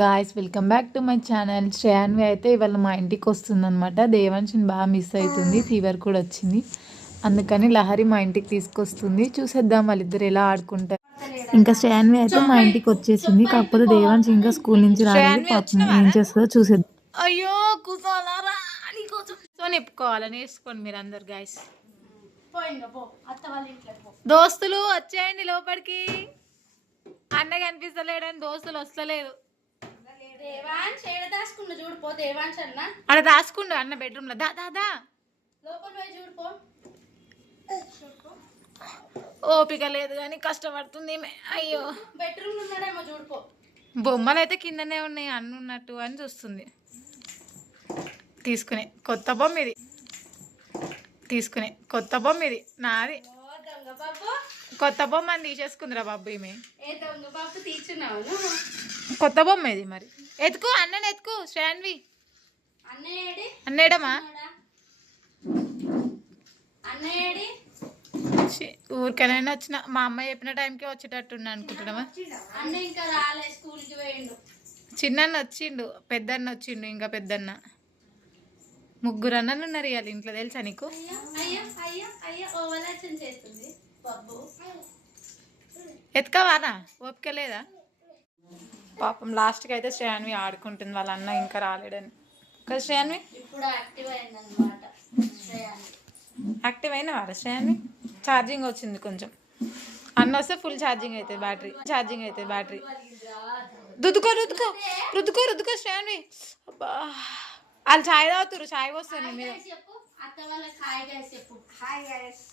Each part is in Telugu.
Guys welcome back to my channel. Shreyanvi అయితే ఇవాళ మా ఇంటికి వస్తుందన్నమాట. దేవాన్షిని బాగా మిస్ అవుతుంది, ఫీవర్ కూడా వచ్చింది. అందుకని లహరి మా ఇంటికి తీసుకొస్తుంది. చూసేద్దాం వాళ్ళిద్దరు ఎలా ఆడుకుంటారు. ఇంకా శ్రేయాన్వి అయితే మా ఇంటికి వచ్చేసింది. కాకపోతే దేవాన్షి ఇంకా స్కూల్ నుంచి రాలేదు. పాపం ఏం చేస్తుందో చూసేద్దాం. అయ్యో కూర్చోవాలా నిప్పుకోవాలని నేర్చుకోండి మీరు అందరు గాయస్. దోస్తులు వచ్చేయండి లోపలికి. అన్న కనిపిస్తలేడని దోస్తులు వస్తలేదు. అక్కడ దాచుకుండు అన్న బెడ్రూమ్ లో. దాదా ఓపిక లేదు కానీ కష్టపడుతుంది. అయ్యో బెడ్రూమ్ ఉన్నాడేమో చూడిపో. బొమ్మలు అయితే కిందనే ఉన్నాయి అన్న ఉన్నట్టు అని చూస్తుంది. తీసుకునే కొత్త బొమ్మ ఇది, తీసుకునే కొత్త బొమ్మ ఇది నాది. కొత్త బొమ్మ అని తీసేసుకుందిరా బాబు. ఈమె కొత్త బొమ్మ ఇది. మరి ఎత్తుకో అన్నని ఎత్తుకో శ్రాన్వి. అన్నేడమా ఊరికనైనా వచ్చిన మా అమ్మాయి చెప్పిన టైంకి వచ్చేటట్టు అనుకుంటున్నామా. చిన్నన్న వచ్చిండు, పెద్దన్న వచ్చిండు, ఇంకా పెద్దన్న. ముగ్గురు అన్నలు ఉన్నారు ఇవాళ ఇంట్లో, తెలుసా నీకు? ఎత్తుకోవాలా ఓపిక లేదా? పాపం లాస్ట్కి అయితే శ్రేయాన్వి ఆడుకుంటుంది, వాళ్ళ అన్న ఇంకా రాలేడని కదా. శ్రేయాన్వి యాక్టివ్ అయిన వారా శ్రేయాన్వి? ఛార్జింగ్ వచ్చింది కొంచెం. అన్న వస్తే ఫుల్ ఛార్జింగ్ అవుతుంది బ్యాటరీ. రుద్దుకో రుద్దుకో రుద్దుకో రుద్దుకో శ్రేయాన్వి. అబ్బా వాళ్ళు ఛాయ్ తాగుతారు, ఛాయ్ వస్తుంది మీద.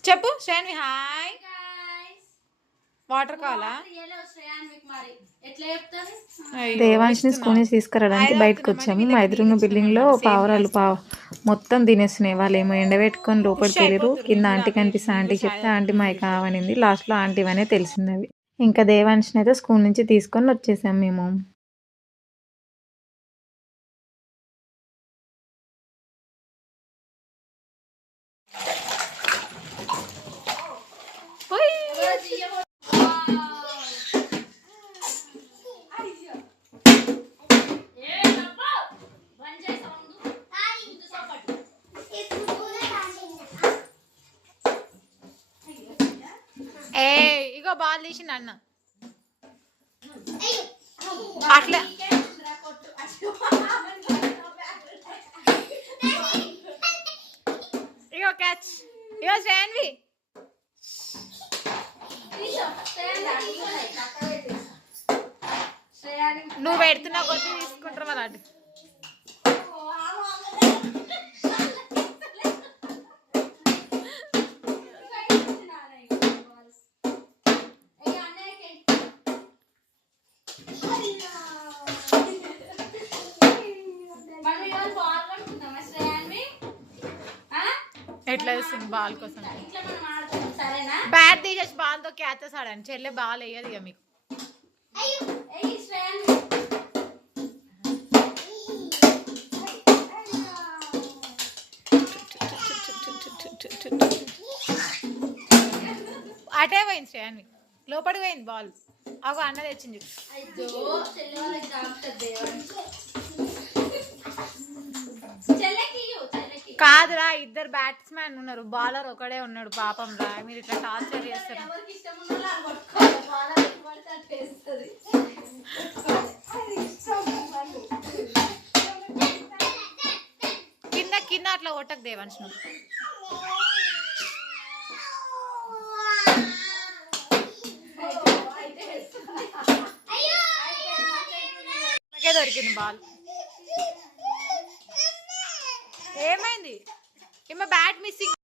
చెప్పు శ్రేయాన్వి హాయ్. వాటర్ కావాలా? దేవాన్షిని స్కూల్ నుంచి తీసుకురావడానికి బయటకు వచ్చాము. మా ఎదురున్న బిల్డింగ్ లో పావురాలు మొత్తం తినేస్తున్నాయి. వాళ్ళు ఏమో ఎండబెట్టుకొని లోపలికి వెళ్ళారు. కింద ఆంటీ కనిపిస్తే ఆంటీకి చెప్తే ఆంటీ మాకు కావనింది. లాస్ట్ లో ఆంటీ అనే తెలిసింది. ఇంకా దేవాన్షిని అయితే స్కూల్ నుంచి తీసుకొని వచ్చేసాం మేము. ఇగో బాల్ తీసిండు అన్న. అట్లా ఇగో క్యాచ్. ఇగో శ్రేయాన్వి నువ్వు పెడుతున్నా కొద్ది తీసుకుంటారు వాళ్ళు. అటు ఎట్లా వేస్తుంది బాల్ కోసం. బ్యాట్ తీసేసి బాల్ తో క్యాచెస్ ఆడండి. చెల్లె బాల్ వేయదు ఇక మీకు. అటే పోయింది శ్రేయాన్వి, లోపలికి పోయింది బాల్. అగో అన్న తెచ్చింది. కాదురా, ఇద్దరు బ్యాట్స్మెన్ ఉన్నారు, బౌలర్ ఒకడే ఉన్నాడు. పాపం రా, మీరు ఇట్లా టార్చర్ చేస్తారు. కింద కింద అట్లా కొట్టకు దేవాన్ష్. నాకే దొరికింది బాల్. ఏమైంది? ఏమో బ్యాట్ మిస్సింగ్.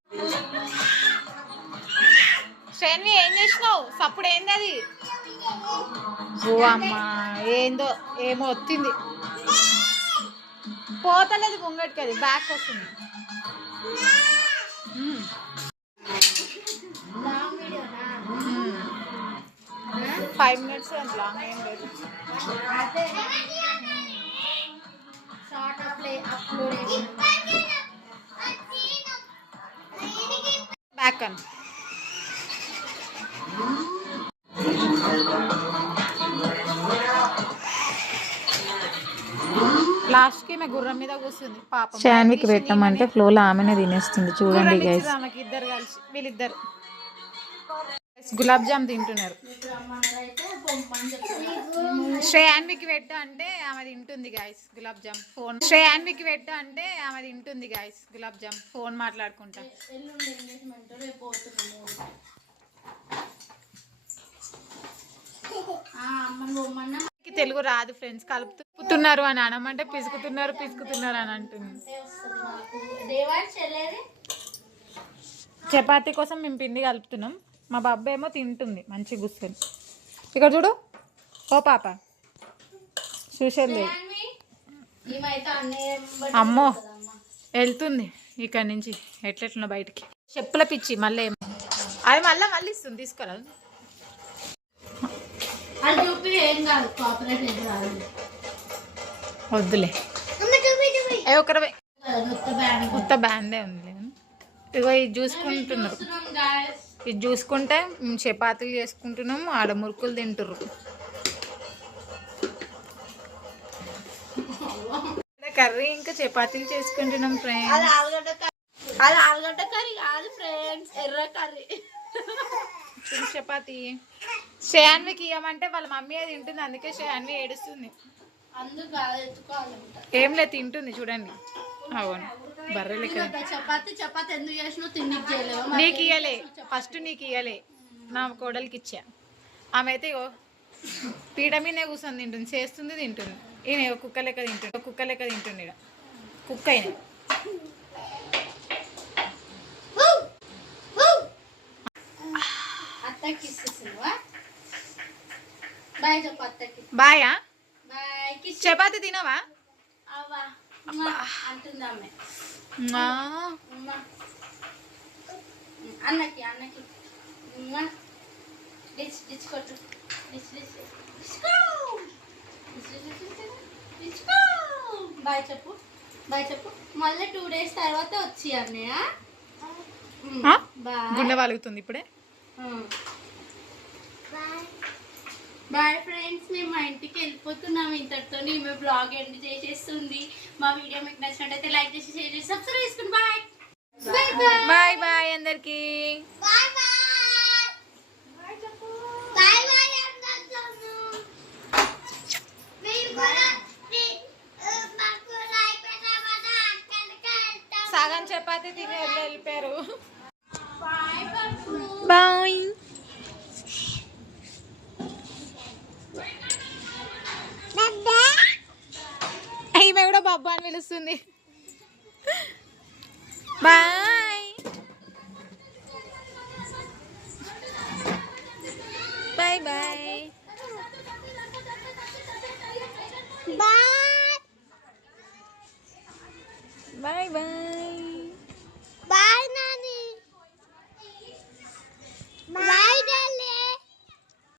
శ్రేణి ఏం చేసినావు? సప్పుడు ఏంది అది? ఓ అమ్మా, ఏందో ఏమో వచ్చింది. పోతలేదు ముంగటికి, అది బ్యాక్ వస్తుంది. 5 minutes లాంగ్ ఏం లేదు. బ్యాక్ అని లాస్ట్కి ఆమె గుర్రం మీద కూర్చుంది పాపం. శాన్వికి పెట్టామంటే ఫ్లోలో ఆమెనే తినేస్తుంది చూడండి గైస్. ఆమెకి ఇద్దరు కలిసి వీళ్ళిద్దరు గులాబ్ జామ్ తింటున్నారు. శ్రేయాన్వికి పెట్టు అంటే ఆమె తింటుంది గైస్ గులాబ్ జామ్. ఫోన్ శ్రేయాన్వికి పెట్టు అంటే ఆమె తింటుంది గైస్ గులాబ్ జామ్ ఫోన్ మాట్లాడుకుంటా. తెలుగు రాదు ఫ్రెండ్స్, కలుపుతున్నారు అని అనమంటే పిసుకుతున్నారు అని అంటుంది. చపాతీ కోసం మేము పిండి కలుపుతున్నాం. మా బాబు ఏమో తింటుంది మంచి కూర్చొని. ఇక్కడ చూడు ఓ పాప చూసేది. అమ్మో వెళ్తుంది ఇక్కడ నుంచి ఎట్లెట్లా బయటికి. చెప్పుల పిచ్చి మళ్ళీ ఏమో అది మళ్ళీ ఇస్తుంది తీసుకోరాదు. వద్దులే ఒకరవే కొత్త బ్యాండే ఉంది. ఇగో ఇది చూసుకుంటున్నారు, ఇది చూసుకుంటే మేము చపాతీలు చేసుకుంటున్నాము, ఆడ మురుకులు తింటుర్రు. కర్రీ ఇంకా చపాతీలు చేసుకుంటున్నాం ఫ్రెండ్స్. అది ఆలుగడ్డ కర్రీ కాదు ఫ్రెండ్స్, ఎర్ర కర్రీ. చపాతీ శ్రేయాన్వికి ఇవ్వమంటే వాళ్ళ మమ్మీ అది తింటుంది, అందుకే శ్రేయాన్వి ఏడుస్తుంది. ఏం లేదు తింటుంది చూడండి. అవును బర్రె లెక్క. చపాతి ఎందుకు చేసినా తిండికి చేయలేవు. నీకు ఇయ్యలే ఫస్ట్, నీకు ఇయ్యలే నా కోడలికి ఇచ్చా. ఆమె అయితే పీడ మీదే కూర్చొని తింటుంది, చేస్తుంది తింటుంది. ఈయన కుక్క లెక్క తింటుండే ఈడ కుక్క అయినా. బాయా చపాతి తినవా? అన్నకి బాయ్ చెప్పు మళ్ళీ 2 days తర్వాత వచ్చి అన్నయ్య. గుండె వాలుగుతుంది ఇప్పుడే. బాయ్ ఫ్రెండ్స్, మేము మా ఇంటికి వెళ్ళిపోతున్నాము. ఇంతటితో మేము బ్లాగ్ ఎండ్ చేసేస్తుంది. మా వీడియో మీకు నచ్చినట్టయితే లైక్ చేసి షేర్ చేసి సబ్స్క్రైబ్ చేసుకోండి. బాయ్ బాయ్ అందరికి. సగం చపాతీ తిని వెళ్ళిపోయారు. బాయ్. ఈమె కూడా బాబా అని పిలుస్తుంది. Bye bye bye bye bye.